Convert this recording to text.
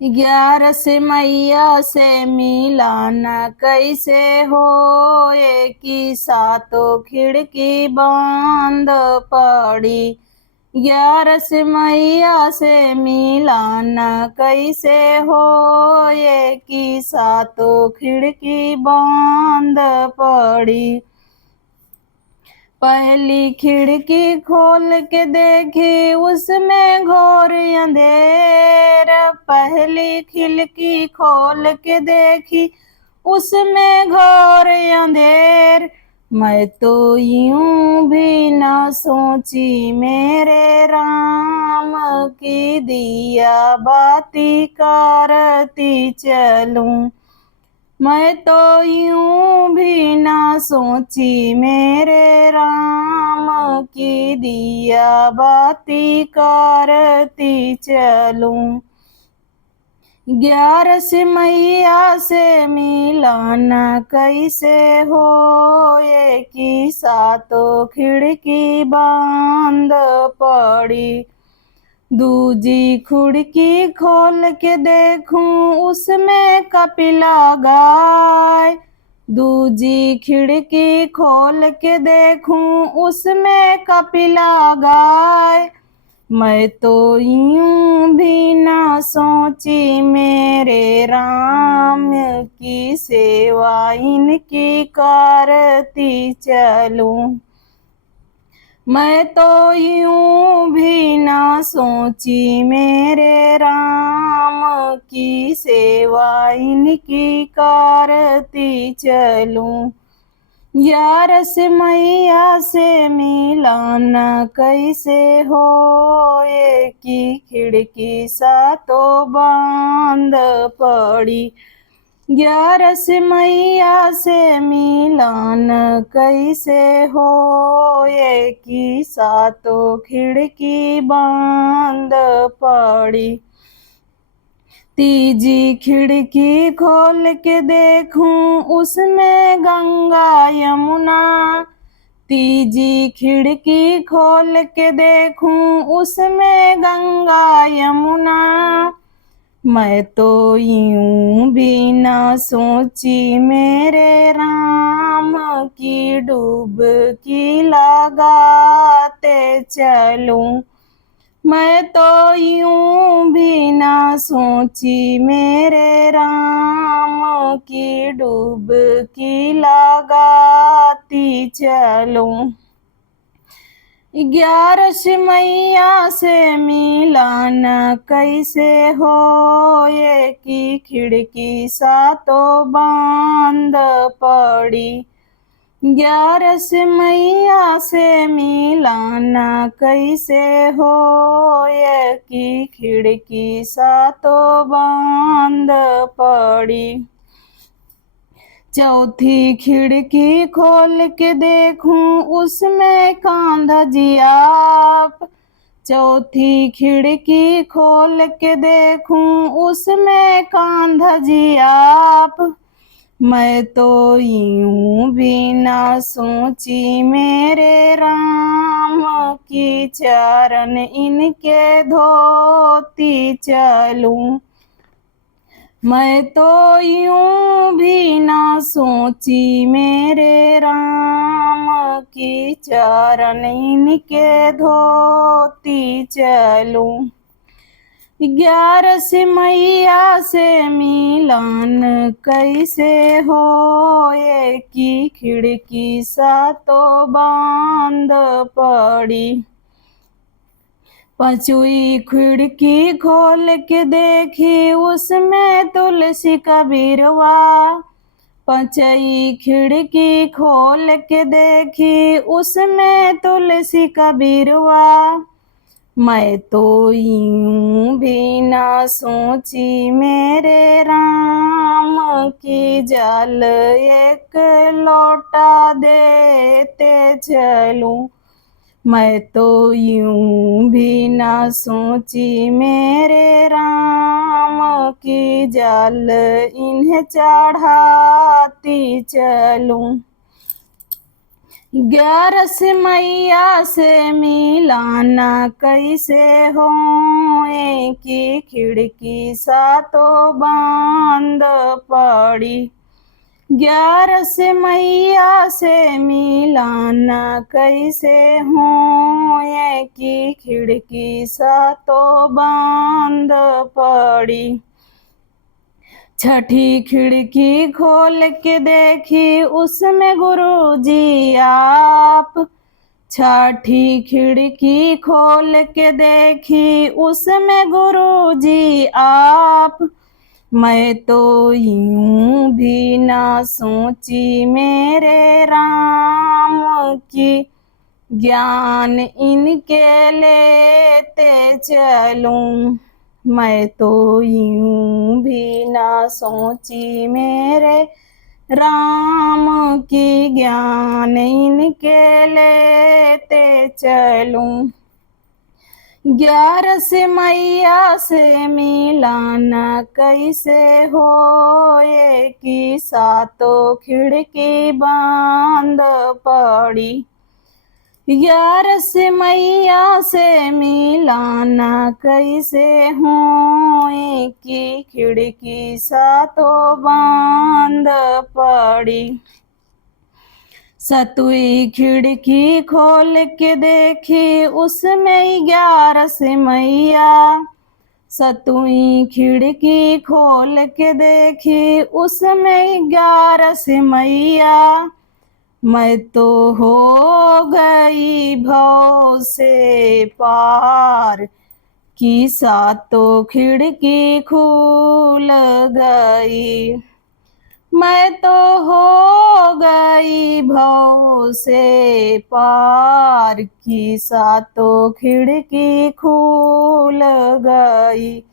ग्यारस मैया से मिलान कैसे हो, की सातों खिड़की बंद पड़ी। ग्यारस मैया से मिलान कैसे हो, की सातों खिड़की बंद पड़ी। पहली खिड़की खोल के देखी उसमें घोर अंधेर। पहली खिड़की खोल के देखी उसमें घोर अंधेर। मैं तो यूं भी न सोची मेरे राम की दिया बाती करती चलूं। मैं तो यूं भी ना सोची मेरे राम की दिया बाती करती चलूं। ग्यारस मैया से मिलान कैसे हो, की सातों खिड़की बंद पड़ी। दूजी खिड़की खोल के देखूं उसमें कपिला गाय। दूजी खिड़की खोल के देखूं उसमें कपिला गाय। मैं तो यूं भी ना सोची मेरे राम की सेवा इनकी करती चलूं। मैं तो यूं भी ना सोची मेरे राम की सेवा इनकी करती चलूं। ग्यारस मैया से मिलान कैसे हो, की खिड़की सातों बंद पड़ी। ग्यारस मैया से मिलान कैसे हो, की सातों खिड़की बंद पड़ी। तीजी खिड़की खोल के देखूं उसमें गंगा यमुना। तीजी खिड़की खोल के देखूं उसमें गंगा यमुना। मैं तो यूं भी ना सोची मेरे राम की डुबकी लगाते चलूं। मैं तो यूं भी ना सोची मेरे राम की डुबकी लगाती चलूं। ग्यारस मैया से मिलान कैसे हो, की खिड़की सातों बंद पड़ी। ग्यारस मैया से मिलान कैसे हो, की खिड़की सातों बंद पड़ी। चौथी खिड़की खोल के देखूं उसमें कांधा जियाप। चौथी खिड़की खोल के देखूं उसमें कांधा जियाप। मैं तो यूं भी ना सोची मेरे राम की चरण इनके धोती चलूं। मैं तो यूं भी ना सोची मेरे राम की चरण इनके धोती चलूं। ग्यारस मैया से मिलान कैसे हो, की खिड़की सातों बंद पड़ी। पांचवी खिड़की खोल के देखी उसमें तुलसी का बिरवा। पांचवी खिड़की खोल के देखी उसमें तुलसी का बिरवा। मैं तो यूं भी ना सोची मेरे राम की जल एक लोटा देते चलूं। मैं तो यूं भी ना सोची मेरे राम की जल इन्हें चढ़ाती चलूं। ग्यारस मैया से मिलान कैसे हो, की खिड़की सातों बंद पड़ी। 11 मैया से मिलाना कैसे हो, ये की खिड़की सातों बंद पड़ी। छठी खिड़की खोल के देखी उसमें गुरुजी आप। छठी खिड़की खोल के देखी उसमें गुरुजी आप। मैं तो यूं भी ना सोची मेरे राम की, ज्ञान इनके लेते चलूं। मैं तो यूं भी ना सोची मेरे राम की, ज्ञान इनके लेते चलूं। 11 मैया से मिलाना कैसे हो, ये की सातों खिड़की बंद पड़ी। 11 मैया से मिलाना कैसे हो, ये की खिड़की सातों बंद पड़ी। सतुई खिड़की खोल के देखी उसमें 11 मैया। सतुई खिड़की खोल के देखी उसमें 11 मैया। मैं तो हो गई भव से पार, की सातों खिड़की खुल गई। मैं तो हो गई भव से पार, की सातों खिड़की खुल गई।